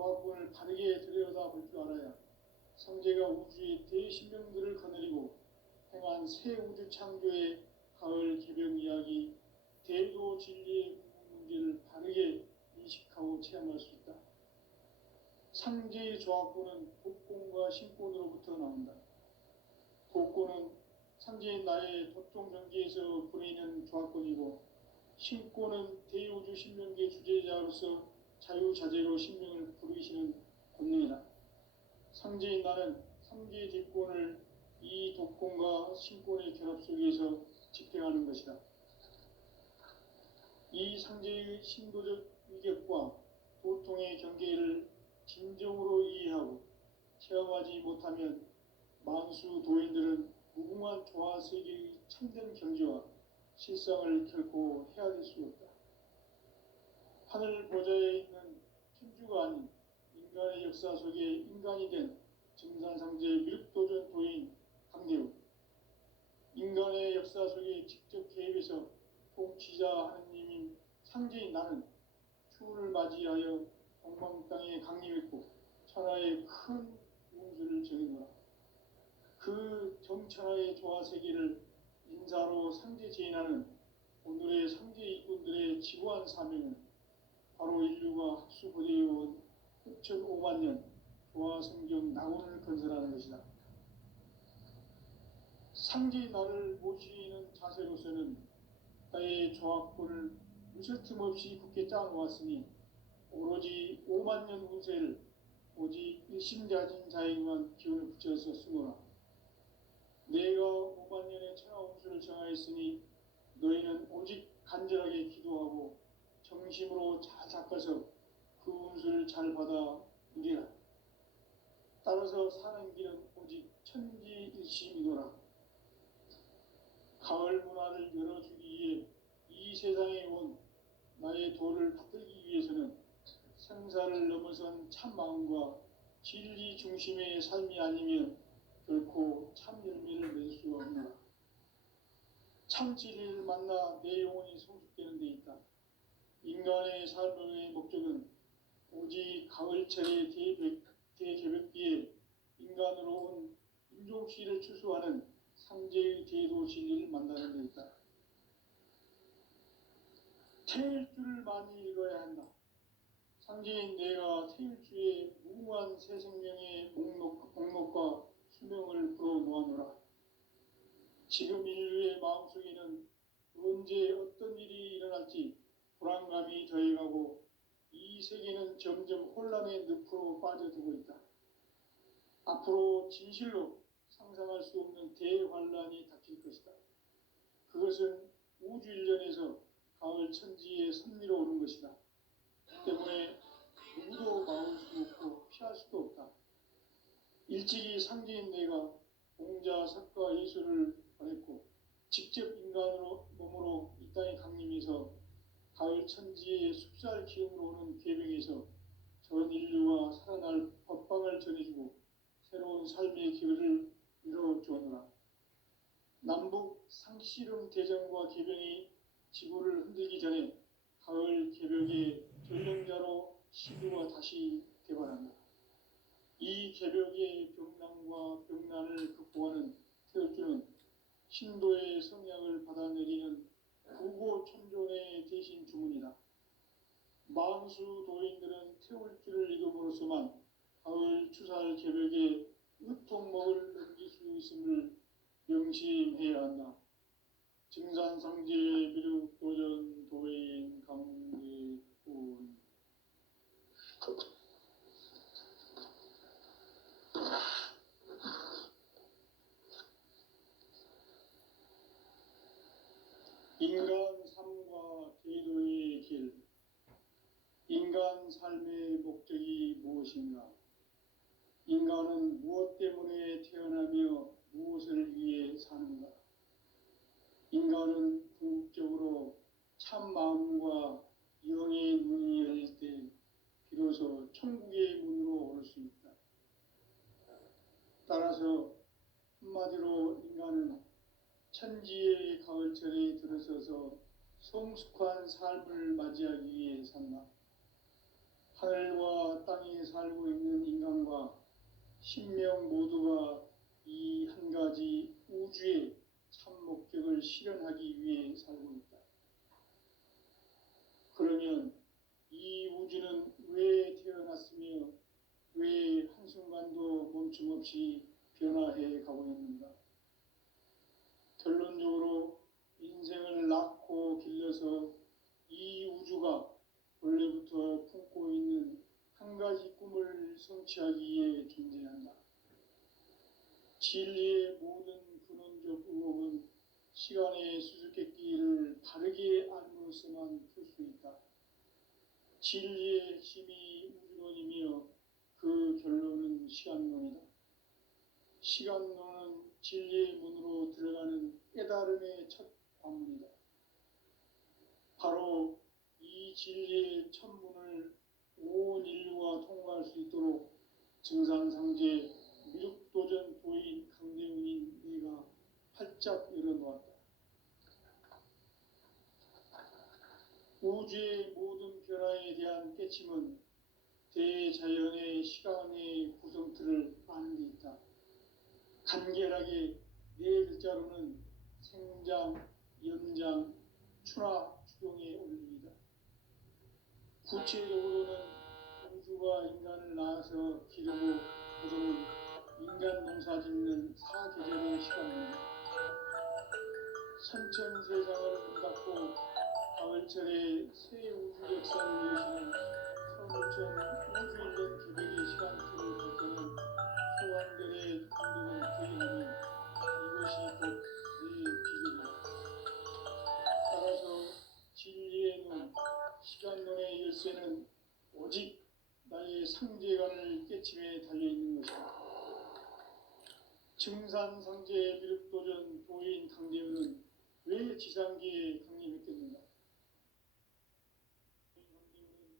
조합권을 바르게 들여다볼 줄 알아야 성제가 우주의 대신명들을 거느리고 행한 새 우주 창조의 가을 개벽 이야기, 대도 진리의 문제를 바르게 인식하고 체험할 수 있다. 상제의 조합권은 독권과 신권으로부터 나온다. 독권은 상제인 나의 도통 경계에서 부리는 조합권이고, 신권은 대우주 신명계 주제자로서 자유자재로 신명을 부르시는 권능이다. 상제인 나는 상제의 뒷권을 이 독권과 신권의 결합 속에서 집행하는 것이다. 이 상제의 신도적 위격과 도통의 경계를 진정으로 이해하고 체험하지 못하면 만수 도인들은 무궁한 조화세계의 참된 경지와 실상을 결코 헤아릴 수 없다. 하늘 보좌에 있는 천주가 아닌 인간의 역사 속에 인간이 된 증산상제 미륵도전 도인 강대우, 인간의 역사 속에 직접 개입해서 통치자 하느님인 상제인 나는 추운을 맞이하여 동방 땅에 강림했고 천하의 큰 운수를 정해노라. 그 정천하의 조화세계를 인사로 상제 제인하는 오늘의 상제 이꾼들의 지구한 사명은 바로 인류가 학수부대해온 6,500만 년 조화성경 낙원을 건설하는 것이다. 상제인 나를 모시는 자세로서는 나의 조합권을 무설틈 없이 굳게 짜놓았으니 오로지 5만 년 운세를 오직 일심자진 자에게만 기운을 붙여서 쓰노라. 내가 5만 년의 천하 운수를 정하였으니 너희는 오직 간절하게 기도하고 정심으로 잘 닦아서 그 운수를 잘 받아 누리라. 따라서 사는 길은 오직 천지일심이노라. 가을 문화를 열어주기 위해 이 세상에 온 나의 도를 받들기 위해서는 생사를 넘어선 참 마음과 진리 중심의 삶이 아니면 결코 참 열매를 맺을 수가 없노라. 참 진리를 만나 내 영혼이 성숙되는 데 있다. 인간의 삶의 목적은 오직 가을철의 대개벽기에 인간으로 온 인종씨를 추수하는 상제의 대도 진리를 만나는 데 있다. 태일주를 많이 읽어야 한다. 상제인 내가 태일주의 무궁한 새 생명의 목록과 수명을 풀어놓아노라. 지금 인류의 마음속에는 언제 어떤 일이 일어날지 불안감이 더해가고 이 세계는 점점 혼란의 늪으로 빠져들고 있다. 앞으로 진실로 상상할 수 없는 대환란이 닥칠 것이다. 그것은 우주 일련에서 가을 천지에 선미로 오는 것이다. 때문에 누구도 막을 수 없고 피할 수도 없다. 일찍이 상제인 내가 공자, 석가, 예수를 보냈고 직접 인간으로 몸으로 이 땅에 강림해서 가을 천지의 숲살 기운으로 오는 계명에서 전 인류와 살아날 법방을 전해주고 새로운 삶의 기회를 이뤄주었노라. 남북 상씨름 대전과 개병이 지구를 흔들기 전에 가을 개벽의 전령자로 시대가 다시 개발한다. 이 개벽의 병난과 병난을 극복하는 태울주는 신도의 성약을 받아내리는 구고천존의 대신 주문이다. 만수 도인들은 태울주를 읽음으로써만 가을 추살 개벽에 으통먹을 넘길 수 있음을 명심해야 한다. 증산상제 미륵도전 도인 강대군. 인간 삶과 대도의 길. 인간 삶의 목적이 무엇인가? 인간은 무엇 때문에 태어나며 무엇을 위해 사는가? 인간은 궁극적으로 참 마음과 영의 문이 열릴 때 비로소 천국의 문으로 올 수 있다. 따라서 한마디로 인간은 천지의 가을철에 들어서서 성숙한 삶을 맞이하기 위해 산다. 하늘과 땅의 삶 살고 있는 인간과 신명 모두가 이 한 가지 우주의 참 목적을 실현하기 위해 살고 있다. 그러면 이 우주는 왜 태어났으며 왜 한순간도 멈춤 없이 변화해 가고 있는가? 결론적으로 인생을 낳고 길러서 이 우주가 원래부터 품고 있는 한 가지 꿈을 성취하기 위해 존재한다. 진리의 모든 근원적 의혹은 시간의 수수께끼를 바르게 알므로써만 풀 수 있다. 진리의 핵심이 우주론이며 그 결론은 시간론이다. 시간론은 진리의 문으로 들어가는 깨달음의 첫 관문이다. 바로 이 진리의 첫 문을 온 인류가 통과할 수 있도록 증산상제 미륵도전 도인 강대문인 네가 활짝 열어놓았다. 우주의 모든 변화에 대한 깨침은 대자연의 시간의 구성틀을 아는 데 있다. 간결하게 네 글자로는 생장, 연장, 추나 추동의 원리이다. 구체적으로는 우주가 인간을 낳아서 기르고 거두는 인간 농사 짓는 사계절의 시간입니다. 선천세상을 문닫고 가을철에 새 우주 역사를 여시는 서부천 우주일년 개벽의 시간틀을 볼 때는 소환들의 감동은 부인하니 이것이 곧 내 비극이다. 따라서 진리의 눈, 시간론의 열쇠는 오직 나의 상제관을 깨침에 달려있는 것이다. 증산상제 미륵도전 도인 강대문은 왜 지상계에 강림했겠는가? 강대문은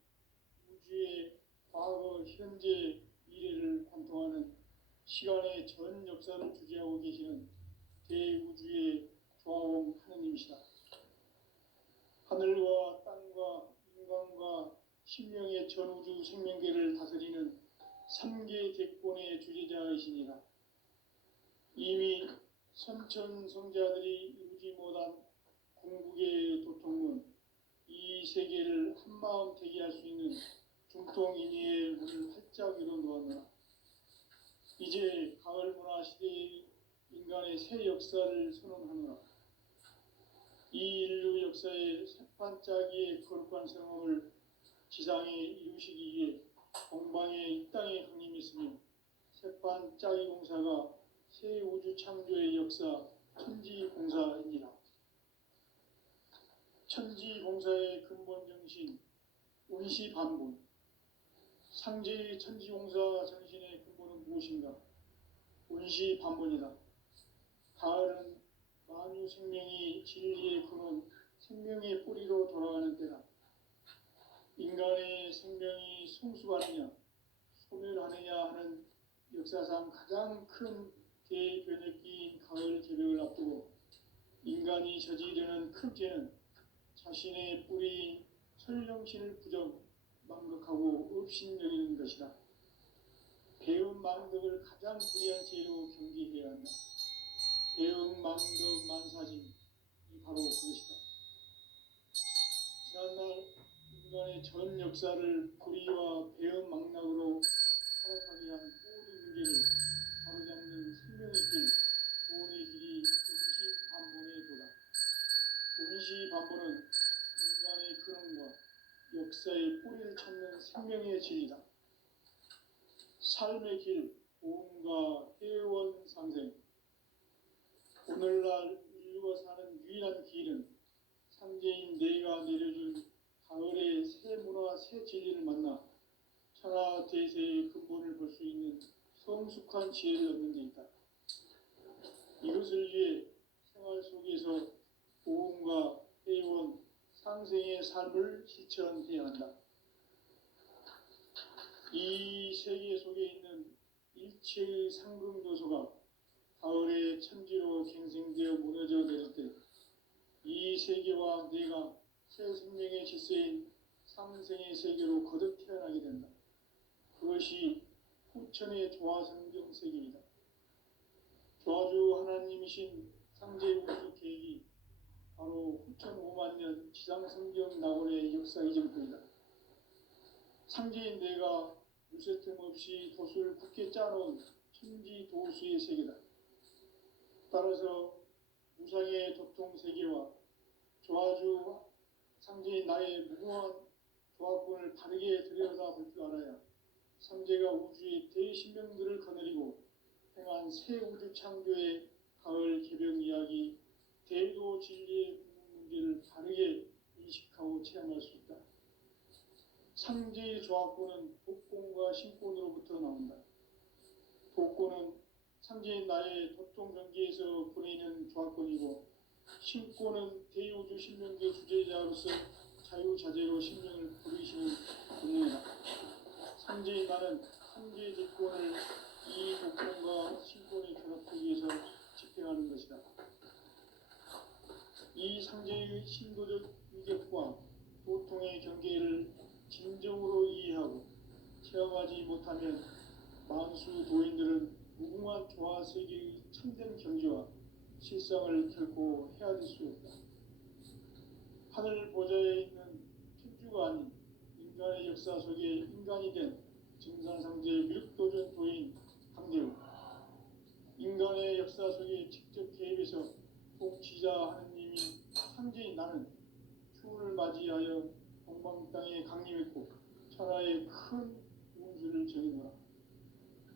우주의 과거, 현재, 미래를 관통하는 시간의 전 역사를 주재하고 계시는 대우주의 조화원 하느님이시다. 하늘과 땅과 인간과 신명의 전우주 생명계를 다스리는 3계 대권의 주재자이시니라. 이미 선천성자들이 이루지 못한 궁극의 도통은 이 세계를 한마음 되게 할 수 있는 중통인의의 문을 활짝 열어놓았노라. 이제 가을 문화 시대의 인간의 새 역사를 선언하노라. 이 인류 역사의 새판짜기의 거룩한 성험을 지상에 이루시기 위해 공방에 이 땅에 강림했으며 새판짜기 공사가 새 우주 창조의 역사 천지공사이니라. 천지공사의 근본 정신 운시반본. 상제의 천지공사 정신의 근본은 무엇인가? 운시반본이다. 가을은 만유 생명이 진리의 근원, 생명의 뿌리로 돌아가는 때다. 인간의 생명이 성숙하느냐, 소멸하느냐 하는 역사상 가장 큰 대변혁기인 가을 개벽을 앞두고 인간이 저지르는 큰 죄는 자신의 뿌리인 설령신을 망각하고 업신여기는 것이다. 배운 망덕을 가장 불의한 죄로 경계해야 한다. 배운 망덕 만사짐이 바로 그것이다. 지난날 인간의 전 역사를 불의와 배은 망락으로 타락하게 한 모든 문제를 바로잡는 생명의 길, 구원의 길이 운시반본의 도다. 운시반본은 인간의 근원과 역사의 뿌리를 찾는 생명의 진리다. 삶의 길, 고음과 회원 상생. 오늘날 인류가 사는 유일한 길은 상제인 내가 내려준 가을의 새 문화, 새 진리를 만나 천하 대세의 근본을 볼 수 있는 성숙한 지혜를 얻는 데 있다. 이것을 위해 생활 속에서 고음과 회원, 상생의 삶을 실천해야 한다. 이 세계 속에 있는 일체의 상금도서가 가을의 천지로 갱생되어 무너져 내릴 때 이 세계와 내가 새 생명의 질서인 상생의 세계로 거듭 태어나게 된다. 그것이 부천의 조화성경 세계입니다. 조화주 하나님이신 상제우주 계획이 바로 후천 5만 년 지상성경 낙원의 역사 이전입니다. 상제인 내가 유세 틈 없이 돛을 굳게 짜놓은 천지 도수의 세계다. 따라서 우상의 도통 세계와 조화주 상제인 나의 무궁한 조합권을 바르게 들여다볼 줄 알아야 상제가 우주의 대신명들을 거느리고 행한 새 우주 창조의 가을 개벽 이야기, 대도 진리의 궁극 문제를 바르게 인식하고 체험할 수 있다. 상제의 조합권은 독권과 신권으로부터 나온다. 독권은 상제인 나의 도통 경계에서 보내는 조합권이고, 신권은 대우주 신명계 주제자로서 자유자재로 신명을 부리시는 본능이다. 상제인 나는 상제의 대권을 이 독권과 신권의 결합 속에서 집행하는 것이다. 이 상제의 신도적 위격과 도통의 경계를 진정으로 이해하고 체험하지 못하면 만수 도인들은 무궁한 조화 세계의 참된 경지와 실상을 결코 헤아릴 수 없다. 하늘 보좌에 있는 천주가 아닌 인간의 역사 속에 인간이 된 증산상제 미륵도전 도인 강대우, 인간의 역사 속에 직접 개입해서 복지자 하느님인 상제인 나는 추운을 맞이하여 동방 땅에 강림했고 천하의 큰 운수를 정해놓아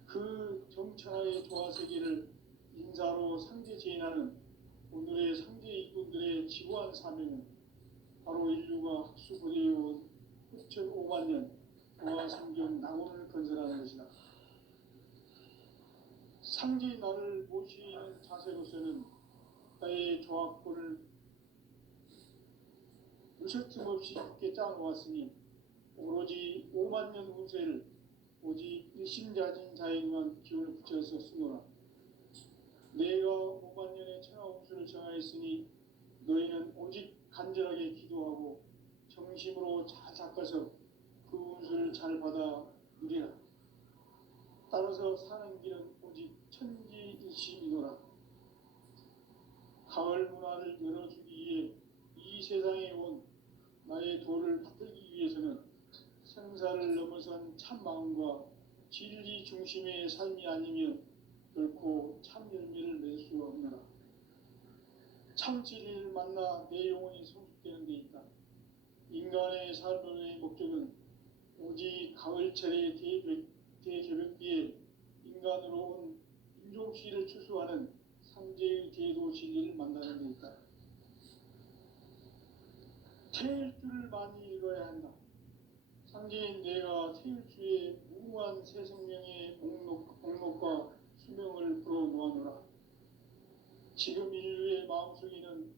그 정천하의 조화세계를 인사로 상제 제인하는 오늘의 상제 이군들의 지구한 사명은 바로 인류가 학수고대해온 후천 5만 년 조화성경 낙원을 건설하는 것이다. 상제인 나를 모시는 자세로서는 나의 조합권을 무실 틈 없이 굳게 짜놓았으니 오로지 5만 년 운세를 오직 일심자진 자에게만 기운을 붙여서 쓰노라. 내가 5만 년의 천하 운수를 정하였으니 너희는 오직 간절하게 기도하고 정심으로 잘 닦아서 그 운수를 잘 받아 누리라. 따라서 사는 길은 오직 천지일심이노라. 가을 문화를 열어주기 위해 이 세상에 온 나의 도를 받들기 위해서는 생사를 넘어선 참마음과 진리 중심의 삶이 아니면 결코 참 열매를 맺을 수가 없노라. 참 진리를 만나 내 영혼이 성숙되는 데 있다. 인간의 삶의 목적은 오직 가을철의 대개벽기에 인간으로 온 인종씨를 추수하는 상제의 대도 진리를 만나는 데 있다. 태일주를 많이 읽어야 한다. 상제인 내가 태일주의 무궁한 새 생명의 목록과 수명을 불어놓아노라. 지금 인류의 마음속에는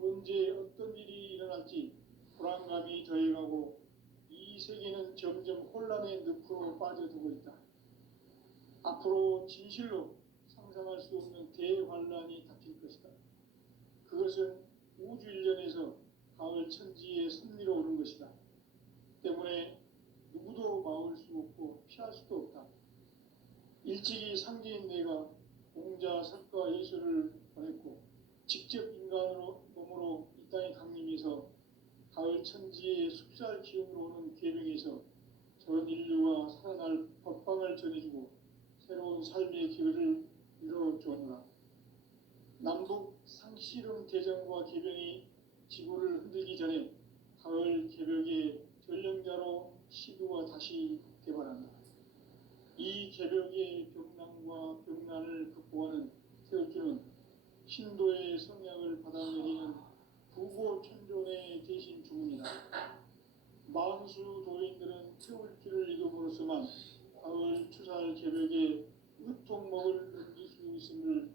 언제 어떤 일이 일어날지 불안감이 더해가고 이 세계는 점점 혼란의 늪으로 빠져들고 있다. 앞으로 진실로 상상할 수 없는 대환란이 닥칠 것이다. 그것은 우주 일련에서 가을 천지의 섭리로 오는 것이다. 때문에 누구도 막을 수 없고 피할 수도 없다. 일찍이 상제인 내가 공자, 석가, 예수를 보냈고 직접 인간으로 몸으로 이 땅에 강림해서 가을 천지의 숲살 기운으로 오는 계명에서 전 인류가 살아날 법방을 전해주고 새로운 삶의 기회를 이뤄주었노라. 남북 상씨름 대전과 개병이 지구를 흔들기 전에 가을 개벽의 전령자로 시도가 다시 개발한다. 이 개벽의 벽난과 벽난을 극복하는 태울주는 신도의 성향을 받아들이는 부고천존의 대신 주문이다. 만수 도인들은 태울주를 읽음으로써만 가을 추살 개벽의 으통목을 넘길 수 있음을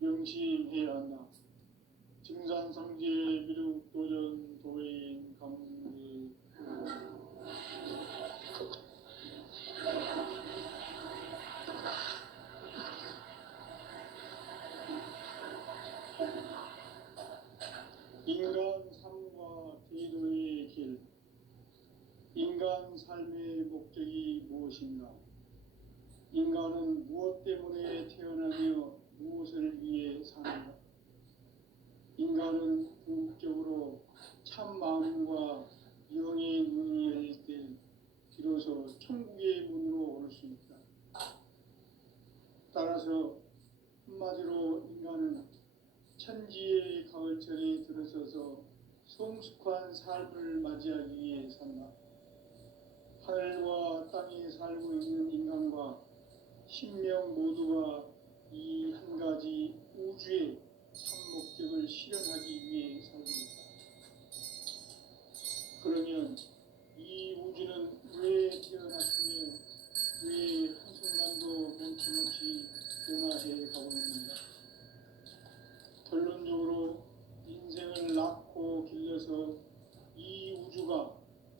명심해야 한다. 증산상제 미륵도전 도인 강리 인간 삶과 대도의 길. 인간 삶의 목적이 무엇인가? 인간 인간은 무엇 때문에 태어나며 무엇을 위해 사는가? 인간은 궁극적으로 참 마음과 영의 문이 열릴 때 비로소 천국의 문으로 올 수 있다. 따라서 한마디로 인간은 천지의 가을철에 들어서서 성숙한 삶을 맞이하기 위해 산다. 하늘과 땅에 살고 있는 인간과 신명 모두가 이 한 가지 우주의 참 목적을 실현하기 위해 살고 있다. 그러면 이 우주는 왜 태어났으며 왜 한순간도 멈춤없이 변화해 가고 있는가? 결론적으로 인생을 낳고 길러서 이 우주가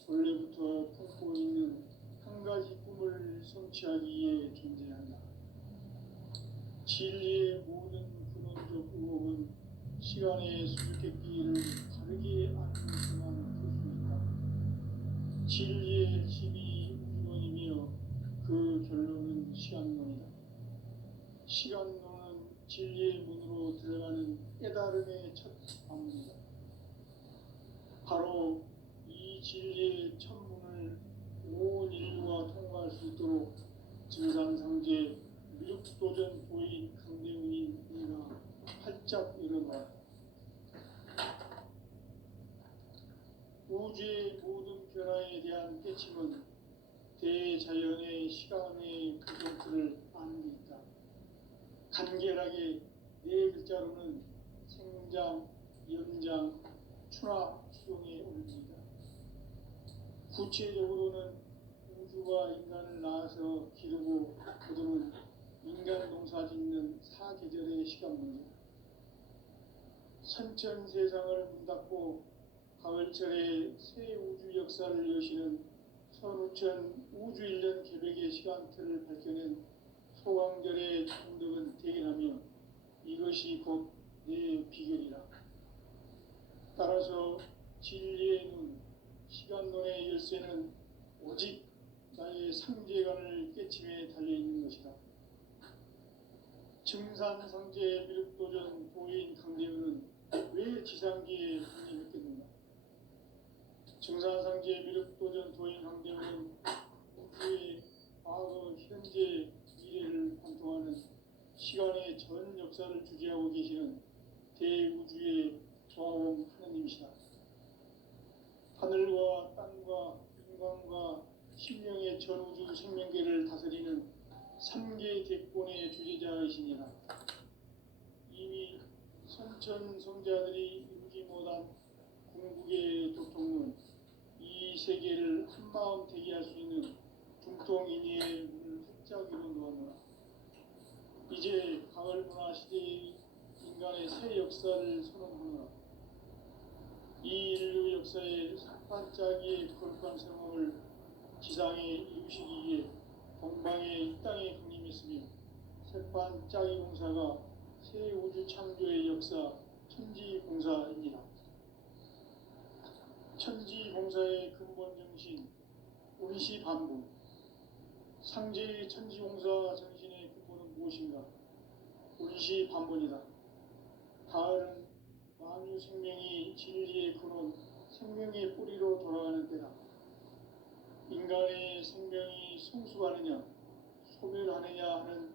원래부터 품고 있는 한 가지 꿈을 성취하기 위해 존재한다. 진리의 모든 근원적 의혹은 시간의 수수께끼를 바르게 아는 것만 풀 수 있다. 진리의 핵심이 우주론이며 그 결론은 시간론이다. 시간론은 진리의 문으로 들어가는 깨달음의 첫 방문이다. 바로 이 진리의 천문을 온 인류가 통과할 수 있도록 증산상제 미륵도전 도인 강대훈이 이가 활짝 일어났다. 우주의 모든 변화에 대한 깨침은 대자연의 시간의 구조틀을 아는 데 있다. 간결하게 네 글자로는 생장, 연장, 추나 추동의 원리이다. 구체적으로는 우주가 인간을 낳아서 기르고 거두는 인간 농사 짓는 사계절의 시간 문제다. 선천 세상을 문 닫고 가을철에 새 우주 역사를 여시는 선우천 우주일년 계백의 시간틀을 밝혀낸 소강절의 천덕은 대견하며 이것이 곧 내 비결이라. 따라서 진리의 눈, 시간론의 열쇠는 오직 나의 상제관을 깨침에 달려있는 것이다. 증산상제 미륵도전 도인 강대훈은 왜 지상기에 군림했겠는가? 증산상제 미륵도전 도인 강대훈은 우주의 과거, 현재, 미래를 관통하는 시간의 전 역사를 주재하고 계시는 대우주의 조화원 하느님이시다. 하늘과 땅과 인간과 신령의 전우주 생명계를 다스리는 3개 대권의 주재자이시니라. 이미 선천성자들이 이루지 못한 궁극의 도통은 이 세계를 한마음 되게 할 수 있는 중통인의의 문을 활짝 열어 놓았노라. 이제 가을 문화 시대의 인간의 새 역사를 선언하노라. 이 인류 역사의 반짝이의 거룩한 성공을 지상에 이루시기 위해 동방의 이 땅에 강림했으며 새반짝이 공사가 새 우주 창조의 역사 천지공사입니다. 천지공사의 근본 정신 운시반복. 상제의 천지공사 정신의 근본은 무엇인가? 운시반복이다. 가을은 만유 생명이 진리의 근원, 생명의 뿌리로 돌아가는 때다. 인간의 생명이 성숙하느냐, 소멸하느냐 하는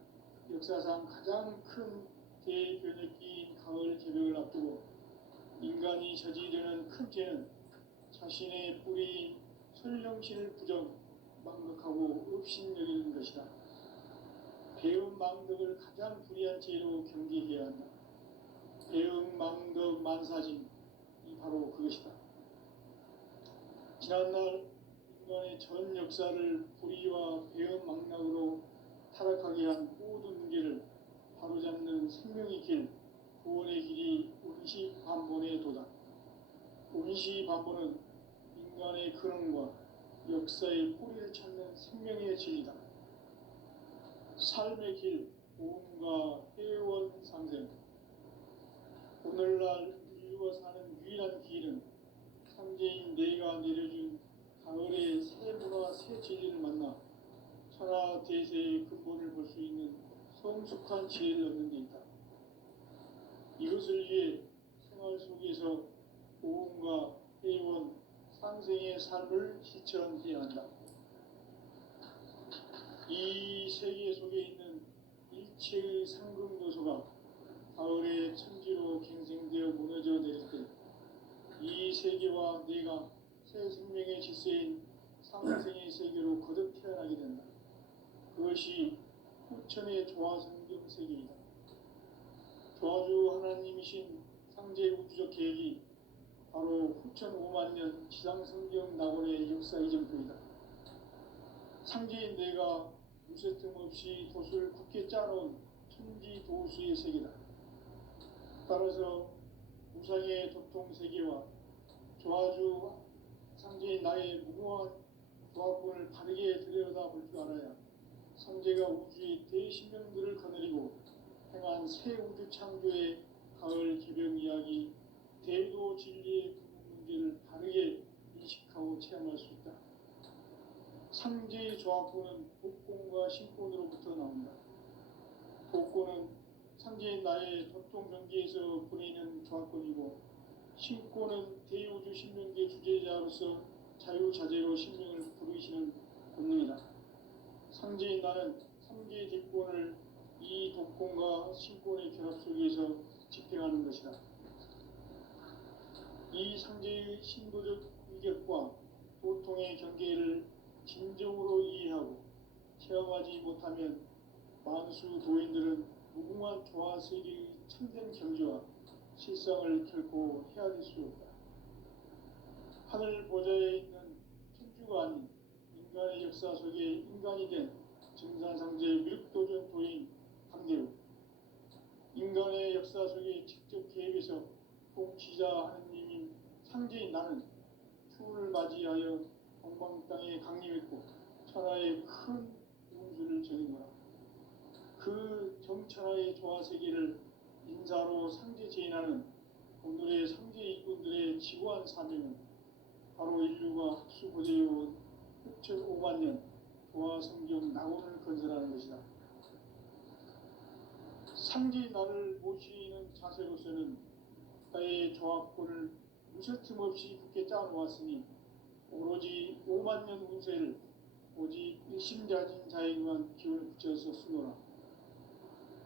역사상 가장 큰 대변혁기인 가을 개벽을 앞두고 인간이 저지르는 큰 죄는 자신의 뿌리인 설령신을 부정, 망덕하고 업신여기는 것이다. 배은 망덕을 가장 불의한 죄로 경계해야 한다. 배은 망덕 만사진, 이 바로 그것이다. 지난날 인간의 전 역사를 불의와 배은 망락으로 타락하게 한 모든 문제를 바로잡는 생명의 길, 구원의 길이 운시반본의 도다. 운시반본은 인간의 근원과 역사의 뿌리를 찾는 생명의 진리다. 삶의 길, 보험과 회원 상생. 오늘날 인류가 사는 유일한 길은 상제인 내가 내려준 가을의 새 문화 새 진리를 만나 천하 대세의 근본을 볼 수 있는 성숙한 지혜를 얻는 데 있다. 이것을 위해 생활 속에서 고음과 회원, 상생의 삶을 실천해야 한다. 이 세계 속에 있는 일체의 상승도소가 가을의 천지로 갱생되어 무너져 내릴 때 이 세계와 내가 새 생명의 질서인 상생의 세계로 거듭 태어나게 된다. 그것이 후천의 조화성경 세계이다. 조화주 하나님이신 상제 우주적 계획이 바로 후천 5만 년 지상성경 낙원의 역사 이전표이다. 상제인 내가 무쇠 틈 없이 돛을 굳게 짜놓은 천지 도수의 세계다. 따라서 우상의 도통 세계와 조화주 상제인 나의 무궁한 조합권을 바르게 들여다볼 줄 알아야 상제가 우주의 대신명들을 거느리고 행한 새 우주 창조의 가을 개벽 이야기, 대도 진리의 근본 문제를 바르게 인식하고 체험할 수 있다. 상제의 조합권은 복권과 신권으로부터 나온다. 복권은 상제인 나의 도통 경계에서 보내는 조합권이고, 신권은 대우주 신명계 주제자로서 자유자재로 신명을 부르시는 본능이다. 상제인 나는 상제의 뒷권을 이 독권과 신권의 결합 속에서 집행하는 것이다. 이 상제의 신도적 위격과 도통의 경계를 진정으로 이해하고 체험하지 못하면 만수 도인들은 무궁한 조화세계의 참된 경지와 실상을 결코 헤아릴 수 없다. 하늘 보좌에 있는 천주가 아닌 인간의 역사 속에 인간이 된 증산상제 미륵도전 도인 강대우, 인간의 역사 속에 직접 개입해서 통치자 하느님인 상제인 나는 추운을 맞이하여 동방 땅에 강림했고 천하의 큰 운수를 정해노라. 그 정천하의 조화세계를 인사로 상제 제인하는 오늘의 상제 일꾼들의 지구한 사명은 바로 인류가 학수고대해온 6,5만 년 조화성경 낙원을 건설하는 것이다. 상제의 나를 모시는 자세로서는 나의 조합권을 무쇠틈 없이 굳게 짜놓았으니 오로지 5만 년 운세를 오직 일심자진 자에게만 기운을 붙여서 쓰노라.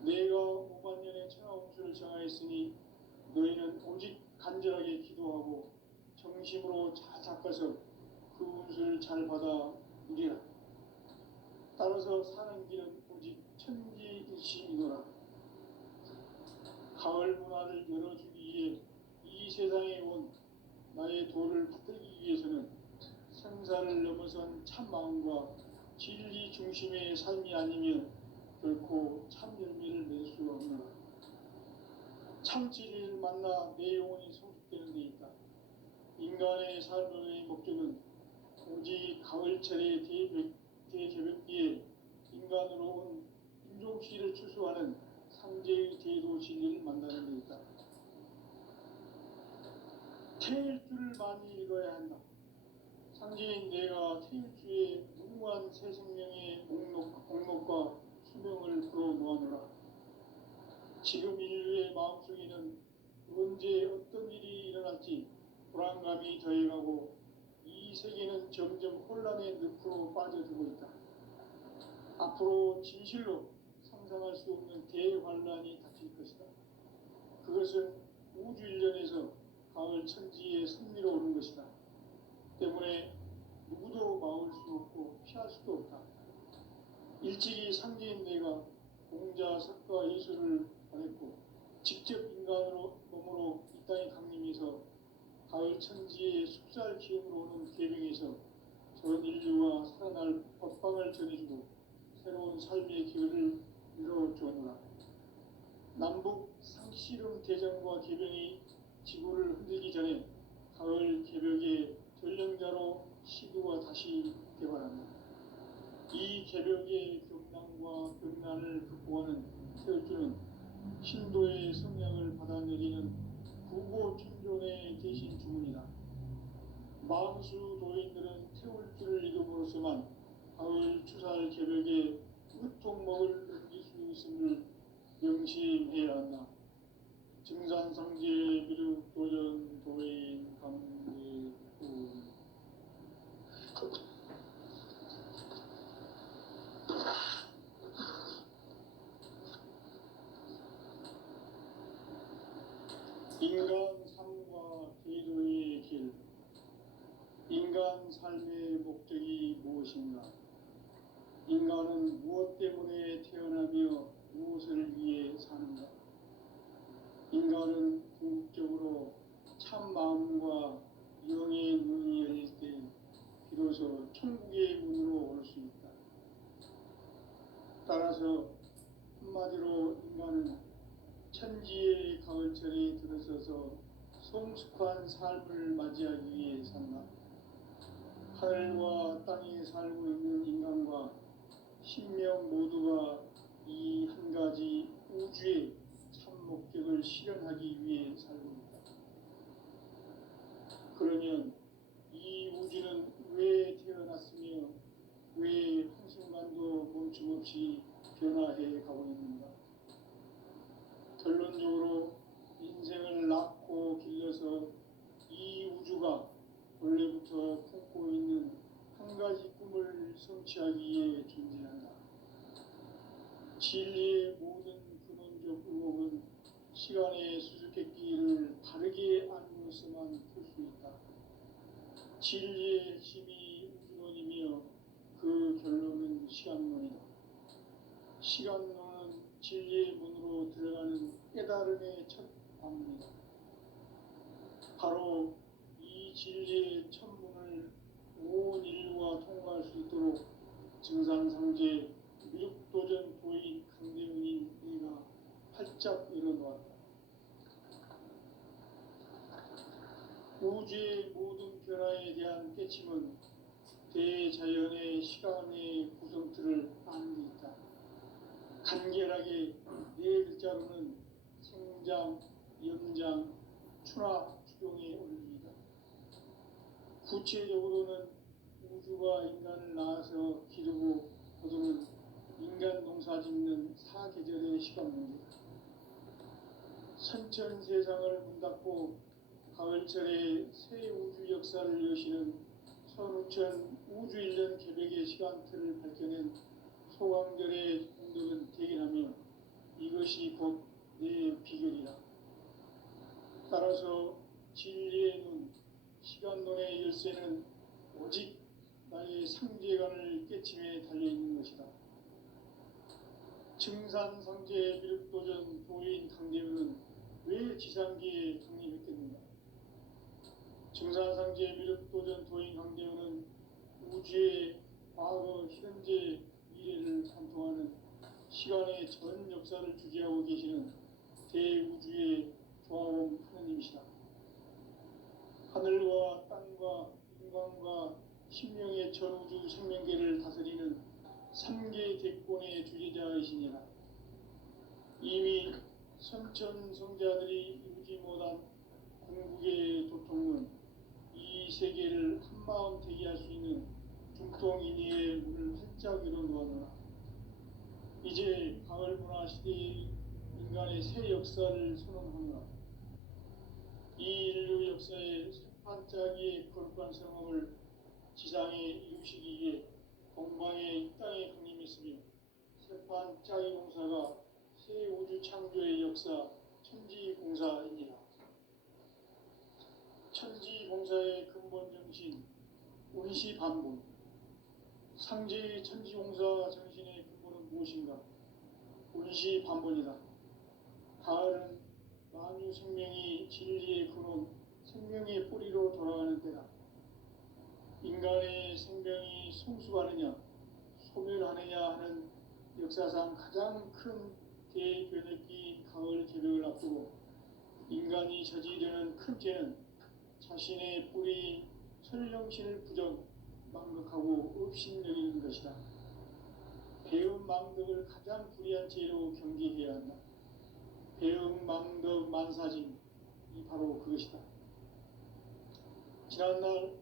내가 5만 년의 천하운수를 정하였으니 너희는 오직 간절하게 기도하고 정심으로 잘 닦아서 그 운수를 잘 받아 누리라. 따라서 사는 길은 오직 천지일심이노라. 가을 문화를 열어주기 위해 이 세상에 온 나의 도를 붙들기 위해서는 생사를 넘어선 참 마음과 진리 중심의 삶이 아니면 결코 참 열매를 낼 수 없노라. 참 진리를 만나 내 영혼이 성숙되는 데 있다. 인간의 삶의 목적은 오직 가을철의 대개벽기에 인간으로 온 인종시를 추수하는 상제의 대도 진리를 만나는 데 있다. 태일주를 많이 읽어야 한다. 상제인 내가 태일주의 무궁한 새 생명의 목록과 수명을 풀어놓아노라. 지금 인류의 마음속에는 언제 어떤 일이 일어날지 불안감이 더해가고 이 세계는 점점 혼란의 늪으로 빠져들고 있다. 앞으로 진실로 상상할 수 없는 대환란이 닥칠 것이다. 그것은 우주 일련에서 가을 천지에 승리로 오는 것이다. 때문에 누구도 막을 수 없고 피할 수도 없다. 일찍이 상제인 내가 공자, 석가, 예수를 보냈고 직접 인간으로 몸으로 이 땅에 강림해서 가을 천지의 숙살 기운으로 오는 계명에서 전 인류와 살아날 법방을 전해주고 새로운 삶의 기회를 이뤄주었노라. 남북 상씨름 대전과 개병이 지구를 흔들기 전에 가을 개벽의 전령자로 시도가 다시 개발한다. 이 개벽의 경난과 병난을 극복하는 태울주는 신도의 성량을 받아내리는 구고천존의 대신 주문이다. 만수 도인들은 태울주를 이름으로서만 가을 추살 개벽의 명심해야 한다. 증산상제 미륵 도전 도인 감리 인간 삶과 기도의 길. 인간 삶의 목적이 무엇인가? 인간은 무엇 때문에 태어나며 무엇을 위해 사는가? 인간은 궁극적으로 참 마음과 영의 눈이 열릴 때 비로소 천국의 문으로 올 수 있다. 따라서 한마디로 인간은 천지의 가을철에 들어서서 성숙한 삶을 맞이하기 위해 산다. 하늘과 땅에 살고 있는 인간과 신명 모두가 이 한 가지 우주의 참 목적을 실현하기 위해 살고 있다. 그러면 이 우주는 왜 태어났으며 왜 한순간도 멈춤없이 변화해 가고 있는가? 결론적으로 인생을 낳고 길러서 이 우주가 원래부터 품고 있는 한 가지 꿈을 성취하기 위해 존재한다. 진리의 모든 근원적 의혹은 시간의 수수께끼를 바르게 알고서만 풀 수 있다. 진리의 핵심이 우주론이며 그 결론은 시간론이다. 시간론은 진리의 문으로 들어가는 깨달음의 첫 방문이다. 바로 이 진리의 첫 문을 온 인류가 통과할 수 있도록 증산상제 미륵도전 도인 강대훈이 내가 활짝 열어놓았다. 우주의 모든 변화에 대한 깨침은 대자연의 시간의 구성틀을 아는 데 있다. 간결하게 네 글자로는 생장, 연장, 추나 추경의 원리이다. 구체적으로는 우주가 인간을 낳아서 기르고 거두는 인간 농사 짓는 사계절의 시간 문제다. 선천 세상을 문 닫고 가을철에 새 우주 역사를 여시는 선우천 우주일년 개백의 시간틀을 밝혀낸 소강절의 공덕은 대견하며 이것이 곧 내 비결이라. 따라서 진리의 눈, 시간론의 열쇠는 오직 나의 상제관을 깨침에 달려있는 것이다. 증산상제 미륵도전 도인 강대훈은 왜 지상계에 강림했겠는가? 증산상제 미륵도전 도인 강대훈은 우주의 과거, 현재, 미래를 관통하는 시간의 전 역사를 주재하고 계시는 대우주의 조화원 하느님이시다. 하늘과 땅과 인간과 신명의 전우주 생명계를 다스리는 3계 대권의 주재자이시니라. 이미 선천성자들이 이루지 못한 궁극의 도통은 이 세계를 한마음 되게 할 수 있는 중통인의의 문을 활짝 열어놓았노라. 이제 가을 문화 시대의 인간의 새 역사를 선언하노라. 이 인류 역사의 반짝이의 거룩한 성함을 지상에 이루시기 위해 동방의 이 땅에 강림했으며 세판짜기 공사가 새 우주 창조의 역사 천지공사입니다. 천지공사의 근본 정신 운시반본. 상제의 천지공사 정신의 근본은 무엇인가? 운시반본이다. 가을은 만유 생명이 진리의 근원, 생명의 뿌리로 돌아가는 때다. 인간의 생명이 성숙하느냐, 소멸하느냐 하는 역사상 가장 큰 대변혁기인 가을 개벽을 앞두고 인간이 저지르는 큰 죄는 자신의 뿌리인 설령신을 부정, 망극하고 업신여기는 것이다. 배움 망덕을 가장 불의한 죄로 경계해야 한다. 배움 망덕 만사짐이 바로 그것이다. 지난날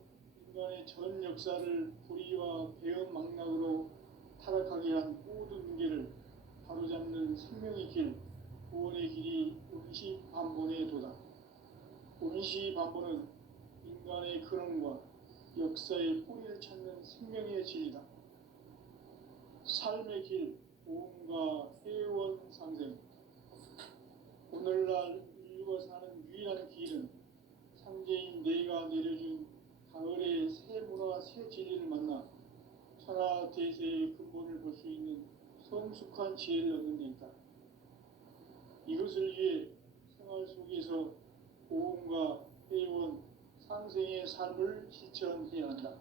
인간의 전 역사를 불의와 배움 망락으로 타락하게 한 모든 문제를 바로잡는 생명의 길, 구원의 길이 음시반본에 도다. 음시반본은 인간의 근원과 역사의 뿌리를 찾는 생명의 진리다. 삶의 길, 보험과 회원 상생. 오늘날 인류가 사는 유일한 길은 상제인 내가 내려준 가을의 새 문화 새 진리를 만나 천하 대세의 근본을 볼 수 있는 성숙한 지혜를 얻는 데 있다. 이것을 위해 생활 속에서 보험과 회원, 상생의 삶을 실천해야 한다.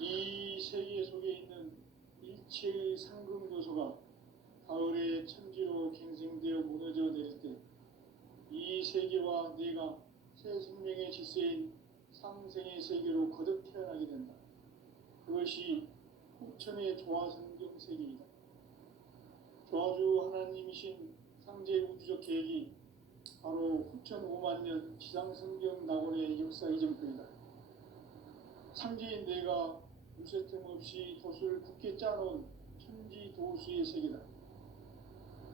이 세계 속에 있는 일체의 상금도서가 가을의 천지로 갱생되어 무너져 내릴 때 이 세계와 내가 새 생명의 질서인 상생의 세계로 거듭 태어나게 된다. 그것이 후천의 조화성경 세계이다. 조화주 하나님이신 상제 우주적 계획이 바로 후천 5만 년 지상성경 낙원의 역사 이전표이다. 상제인 내가 무쇠틈 없이 도수를 굳게 짜놓은 천지 도수의 세계다.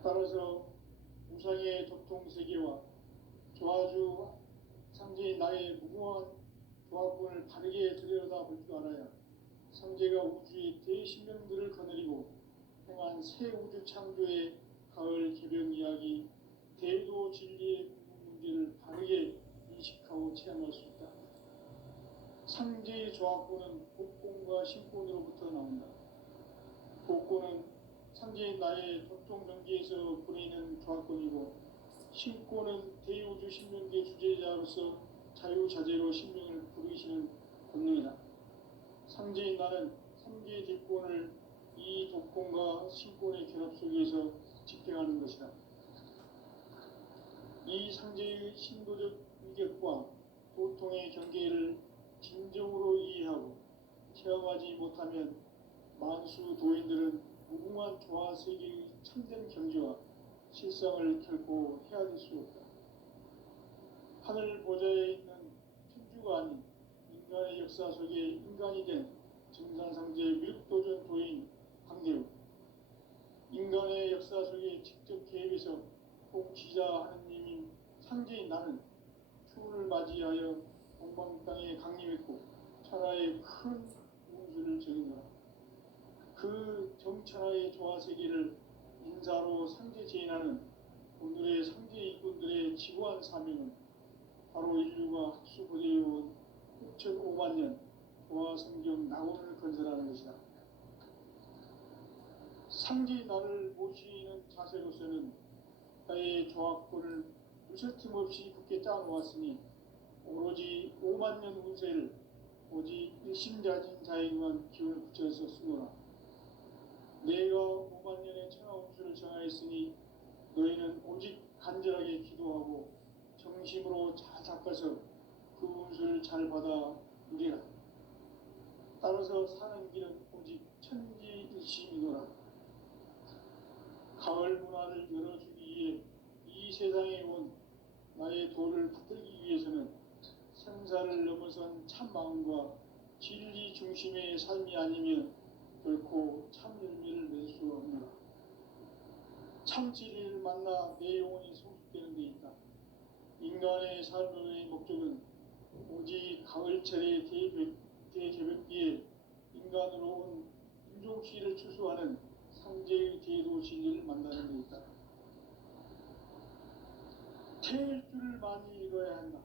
따라서 우상의 도통 세계와 조화주 상제인 나의 무궁한 조합군을 바르게 들여다볼 줄 알아야 상제가 우주의 대신명들을 거느리고 행한 새 우주 창조의 가을 개병 이야기, 대도 진리의 문제를 바르게 인식하고 체험할 수 있다. 상제의 조합군은 복권과 신권으로부터 나온다. 복권은 상제인 나의 도통 경계에서 보내는 조합권이고, 신권은 대우주 신명계 주제자로서 자유자재로 신명을 부르시는 권능이다. 상제인 나는 3개의 뒷권을 이 독권과 신권의 결합 속에서 집행하는 것이다. 이 상제의 신도적 위격과 도통의 경계를 진정으로 이해하고 체험하지 못하면 만수 도인들은 무궁한 조화세계의 참된 경지와 실상을 결코 헤아릴 수 없다. 하늘 보좌에 있는 천주가 아닌 인간의 역사 속에 인간이 된 증산상제 미륵도전 도인 황대우, 인간의 역사 속에 직접 개입해서 통치자 하느님인 상제인 나는 추운을 맞이하여 동방 땅에 강림했고 천하의 큰 운수를 정의노라. 그 정천하의 조화세계를 인사로 상제 제인하는 오늘의 상제 일꾼들의 지구한 사명은 바로 인류가 학수고대해온 6,5만 년 조화성경 낙원을 건설하는 것이다. 상제인 나를 모시는 자세로서는 나의 조합권을 무쇠틈 없이 굳게 짜놓았으니 오로지 5만 년 운세를 오직 일심자진 자에게만 기운을 붙여서 쓰노라. 내가 5만 년의 천하 운수를 정하였으니 너희는 오직 간절하게 기도하고 정심으로 잘 닦아서 그 운수를 잘 받아 누리라. 따라서 사는 길은 오직 천지일심이노라. 가을 문화를 열어주기 위해 이 세상에 온 나의 도를 받들기 위해서는 생사를 넘어선 참 마음과 진리 중심의 삶이 아니면 결코 참 열매를 맺을 수 없노라. 참 진리를 만나 내 영혼이 성숙되는 데 있다. 인간의 삶의 목적은 오직 가을철의 대개벽기에 인간으로 온 인종시를 추수하는 상제의 대도 진리를 만나는 데 있다. 태일주를 많이 읽어야 한다.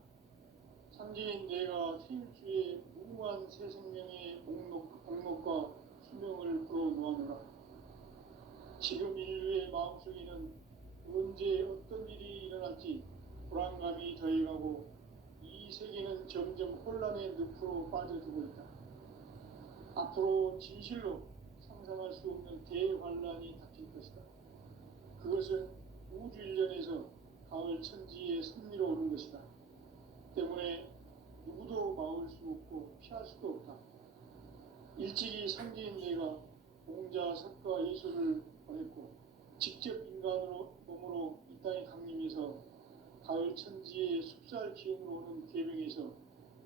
상제인 내가 태일주의 무궁한 새 생명의 목록과 수명을 불어놓아노라. 지금 인류의 마음속에는 언제 어떤 일이 일어날지 불안감이 더해가고 이 세계는 점점 혼란의 늪으로 빠져들고 있다. 앞으로 진실로 상상할 수 없는 대환란이 닥칠 것이다. 그것은 우주 일련에서 가을 천지의 섭리로 오는 것이다. 때문에 누구도 막을 수 없고 피할 수도 없다. 일찍이 상제인 내가 공자, 석가, 예수를 보냈고 직접 인간으로 몸으로 이 땅에 강림해서 가을 천지의 숲살 기운으로 오는 계명에서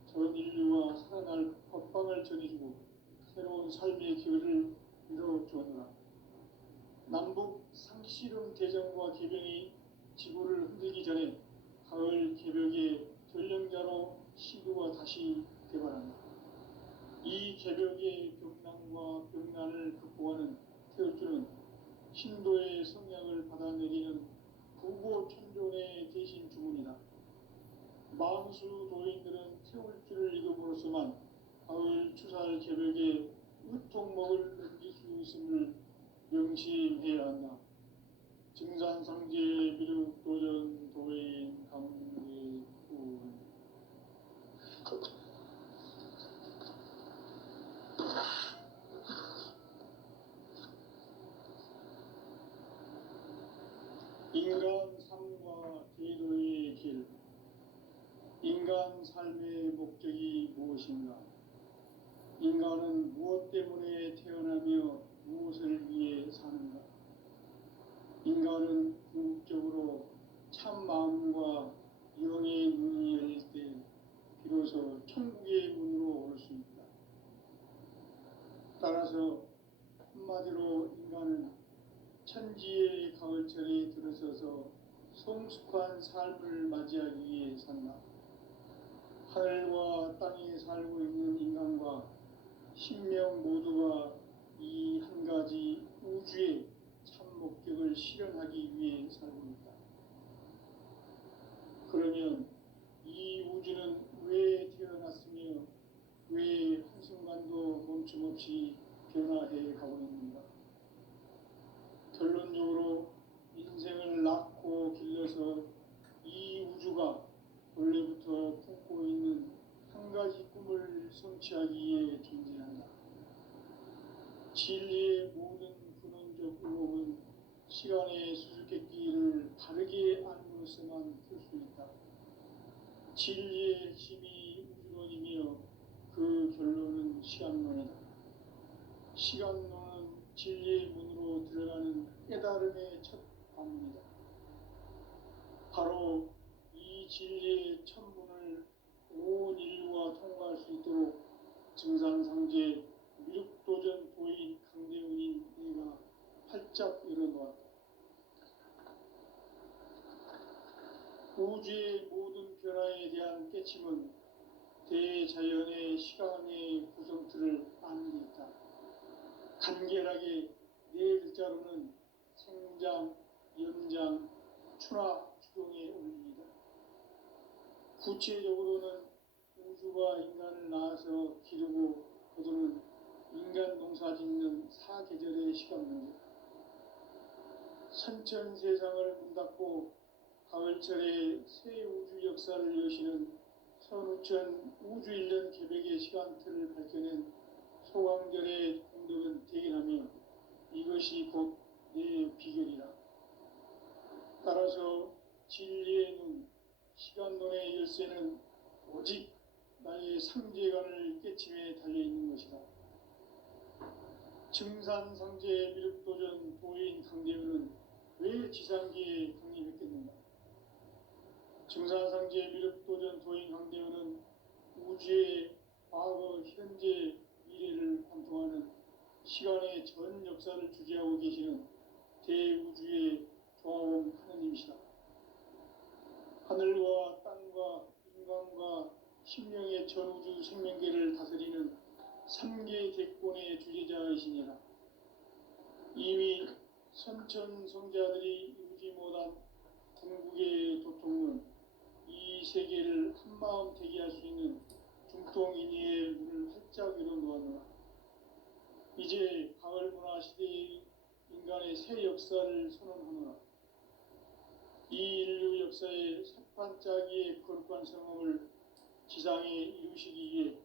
전 인류와 살아날 법방을 전해주고 새로운 삶의 기회를 이뤄주었노라. 남북 상시 씨름 대전과 개병이 지구를 흔들기 전에 가을 개벽의 전령자로 시도가 다시 개발한다. 이 개벽의 벽난과 벽난을 극복하는 태울주는 신도의 성약을 받아내리는 부고천존의 대신 주문이다. 망수 도인들은 태울주를 읽음으로써만 가을 추살 개벽의 으통목을 넘길 수 있음을 명심해야 한다. 증산상제 미륵 도전 도인 강대군 인간 삶과 제도의 길. 인간 삶의 목적이 무엇인가? 인간은 무엇 때문에 태어나며 무엇을 위해 사는가? 인간은 궁극적으로 참 마음과 영의 눈이 열릴 때 비로소 천국의 문으로 올 수 있다. 따라서 한마디로 인간은 천지의 가을철에 들어서서 성숙한 삶을 맞이하기 위해 산다. 하늘과 땅에 살고 있는 인간과 신명 모두가 이 한 가지 우주의 참 목적을 실현하기 위해 살고 있다. 그러면 이 우주는 왜 태어났으며 왜 한순간도 멈춤없이 변화해 가고 있는가? 결론적으로 인생을 낳고 길러서 이 우주가 원래부터 품고 있는 한 가지 꿈을 성취하기 위해 존재한다. 진리의 모든 근원적 의혹은 시간의 수수께끼를 바르게 알므로서만 풀 수 있다. 진리의 핵심이 우주론이며 그 결론은 시간론이다. 시간론은 진리의 문으로 들어가는 깨달음의 첫 관문이다. 바로 이 진리의 천문을 온 인류가 통과할 수 있도록 증산상제 미륵도전 도인 강대훈인 내가 활짝 열어놓았다. 우주의 모든 변화에 대한 깨침은 대자연의 시간의 구성틀을 아는 데 있다. 간결하게 네 글자로는 생장, 연장, 추나 추동의 원리이다. 구체적으로는 우주가 인간을 낳아서 기르고 거두는 인간 농사 짓는 사계절의 시간 문제. 선천 세상을 문 닫고 가을철에 새 우주 역사를 여시는 선우천 우주 1년 개벽의 시간틀을 밝혀낸 소강절의 공덕은 대견하며 이것이 곧 내 비결이라. 따라서 진리의 눈, 시간론의 열쇠는 오직 나의 상제관을 깨침에 달려있는 것이다. 증산상제 미륵도전 도인 강대훈은 왜 지상계에 강림했겠는가? 증산상제 미륵도전 도인 강대훈은 우주의 과거, 현재, 미래를 관통하는 시간의 전 역사를 주재하고 계시는 대우주의 조화원 하느님이시다. 하늘과 땅과 인간과 신명의 전우주 생명계를 다스리는 3계 대권의 주재자이시니라. 이미 선천성자들이 이루지 못한 궁극의 도통론, 이 세계를 한마음 되게 할 수 있는 중통인의의 문을 활짝 열어놓았노라. 이제 가을 문화 시대의 인간의 새 역사를 선언하노라. 이 인류 역사의 새판짜기의 거룩한 성험을 지상에 이루시기 위해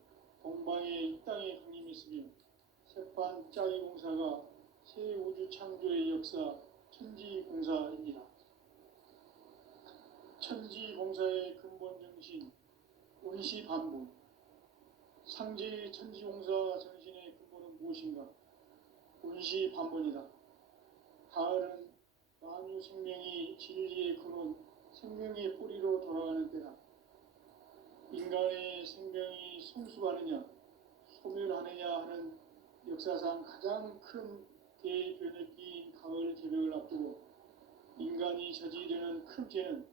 동방의 이 땅에 강림했으며 새판짜기 공사가 새 우주 창조의 역사 천지공사입니다. 천지공사의 근본 정신 원시반복. 상제의 천지공사 정신의 근본은 무엇인가? 원시반복이다. 가을은 만유 생명이 진리의 근원, 생명의 뿌리로 돌아가는 때다. 인간의 생명이 성숙하느냐, 소멸하느냐 하는 역사상 가장 큰 대변혁기인 가을 개벽을 앞두고 인간이 저지르는 큰 죄는